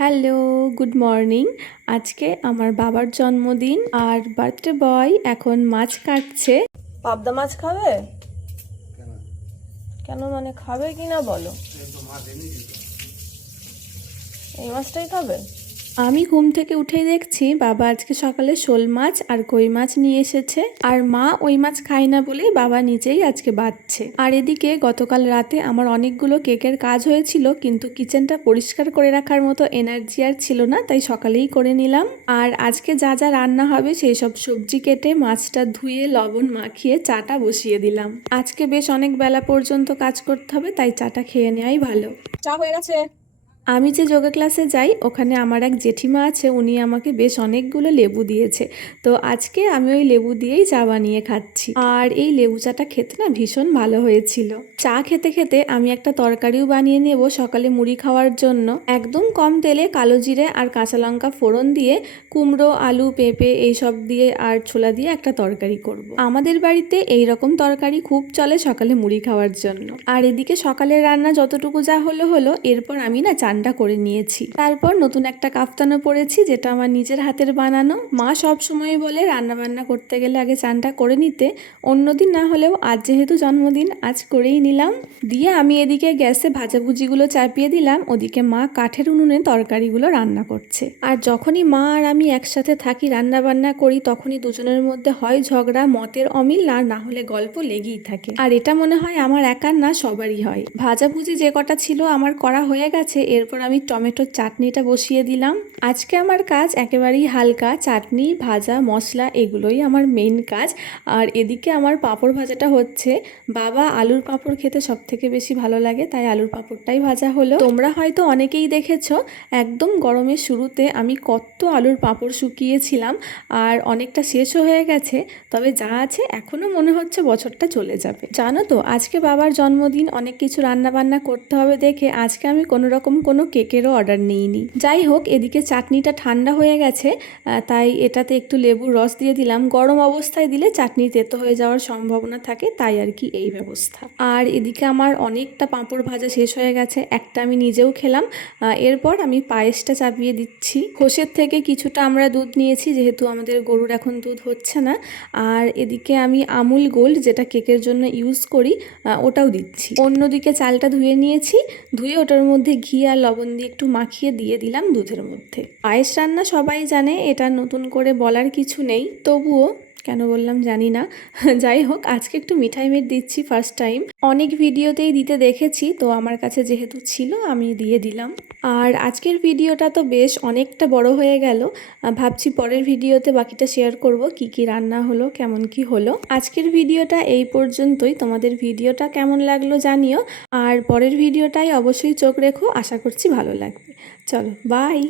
Hello, good morning. আজকে আমার বাবার জন্মদিন আর বার্থডে বয় এখন মাছ কাটছে। পাবদা মাছ খাবে? কেন মানে খাবে কিনা বলো। এই মাছটাই খাবে? আমি ঘুম থেকে উঠেই দেখছি বাবা আজকে সকালে শোল মাছ আর কই মাছ নিয়ে এসেছে, আর মা ওই মাছ খায় না বলেই বাবা নিজেই আজকে বাছছে। আর এদিকে গতকাল রাতে আমার অনেকগুলো কেকের কাজ হয়েছিল, কিন্তু কিচেনটা পরিষ্কার করে রাখার মতো এনার্জি আর ছিল না, তাই সকালেই করে নিলাম। আর আজকে যা যা রান্না হবে সেই সব সবজি কেটে মাছটা ধুয়ে লবণ মাখিয়ে চাটা বসিয়ে দিলাম। আজকে বেশ অনেক বেলা পর্যন্ত কাজ করতে হবে, তাই চাটা খেয়ে নেওয়াই ভালো। চা হয়ে গেছে। আমি যে যোগা ক্লাসে যাই ওখানে আমার এক জেঠিমা আছে, উনি আমাকে বেশ অনেকগুলো লেবু দিয়েছে। তো আজকে আমি ওই লেবু দিয়েই চা বানিয়ে খাচ্ছি, আর এই লেবু চাটা খেতে না ভীষণ ভালো হয়েছিল। চা খেতে খেতে আমি একটা তরকারিও বানিয়ে নেব সকালে মুড়ি খাওয়ার জন্য। একদম কম তেলে কালো জিরে আর কাঁচা লঙ্কা ফোড়ন দিয়ে কুমড়ো, আলু, পেঁপে এইসব দিয়ে আর ছোলা দিয়ে একটা তরকারি করব। আমাদের বাড়িতে এই রকম তরকারি খুব চলে সকালে মুড়ি খাওয়ার জন্য। আর এদিকে সকালের রান্না যতটুকু যা হলো এরপর আমি না চানটা করে নিয়েছি। তারপর নতুন একটা কাফতানও পরেছি, যেটা আমার নিজের হাতের বানানো। মা সব সময় বলে রান্না বান্না করতে গেলে আগে চানটা করে নিতে, অন্যদিন না হলেও আজ যেহেতু জন্মদিন আজ করেই নিলাম। দিয়ে আমি এদিকে গ্যাসে ভাজাভুজিগুলো চাপিয়ে দিলাম, ওদিকে মা কাঠের উনুনে তরকারিগুলো রান্না করছে। আর যখনই মা আর আমি একসাথে থাকি রান্না বান্না করি তখনই দুজনের মধ্যে হয় ঝগড়া, মতের অমিল, আর না হলে গল্প লেগেই থাকে। আর এটা মনে হয় আমার একার না, সবারই হয়। ভাজাভুজি যে কটা ছিল আমার করা হয়ে গেছে, এরপর আমি টমেটোর চাটনিটা বসিয়ে দিলাম। আজকে আমার কাজ একেবারেই হালকা, চাটনি, ভাজা, মশলা এগুলোই আমার মেইন কাজ। আর এদিকে আমার পাঁপড় ভাজাটা হচ্ছে। বাবা আলুর পাঁপড় খেতে সব থেকে বেশি ভালো লাগে, তাই আলুর পাঁপড়টাই ভাজা হলো। তোমরা হয়তো অনেকেই দেখেছো একদম গরমের শুরুতে আমি কত আলুর পাঁপড় শুকিয়েছিলাম, আর অনেকটা শেষও হয়ে গেছে। তবে যা আছে এখনো মনে হচ্ছে বছরটা চলে যাবে। জানো তো আজকে বাবার জন্মদিন, অনেক কিছু রান্না বান্না করতে হবে দেখে আজকে আমি কোনো রকম কোনো কেকেরও অর্ডার নিইনি। যাই হোক, এদিকে চাটনিটা ঠান্ডা হয়ে গেছে, তাই এটাতে একটু লেবুর রস দিয়ে দিলাম। গরম অবস্থায় দিলে চাটনি তেতো হয়ে যাওয়ার সম্ভাবনা থাকে, তাই আর কি এই ব্যবস্থা। আর এদিকে আমার অনেকটা পাঁপড় ভাজা শেষ হয়ে গেছে, একটা আমি নিজেও খেলাম। এরপর আমি পায়েসটা চাপিয়ে দিচ্ছি। খোসের থেকে কিছুটা আমরা দুধ নিয়েছি, যেহেতু আমাদের গরুর এখন দুধ হচ্ছে না। আর এদিকে আমি আমুল গোল্ড, যেটা কেকের জন্য ইউজ করি, ওটাও দিচ্ছি। অন্যদিকে চালটা ধুয়ে নিয়েছি, ধুয়ে ওটার মধ্যে ঘি আর লবণ দিয়ে একটু মাখিয়ে দিয়ে দিলাম দুধের মধ্যে। পায়েস রান্না সবাই জানে, এটা নতুন করে বলার কিছু নেই, তবুও কেন বললাম জানি না। যাই হোক, আজকে একটু মিঠাই মেট দিচ্ছি ফার্স্ট টাইম। অনেক ভিডিওতেই দিতে দেখেছি, তো আমার কাছে যেহেতু ছিল আমি দিয়ে দিলাম। আর আজকের ভিডিওটা তো বেশ অনেকটা বড় হয়ে গেল, ভাবছি পরের ভিডিওতে বাকিটা শেয়ার করব কি কি রান্না হলো, কেমন কি হলো। আজকের ভিডিওটা এই পর্যন্তই। তোমাদের ভিডিওটা কেমন লাগলো জানিও, আর পরের ভিডিওটাই অবশ্যই চোখ রেখো, আশা করছি ভালো লাগবে। চলো, বাই।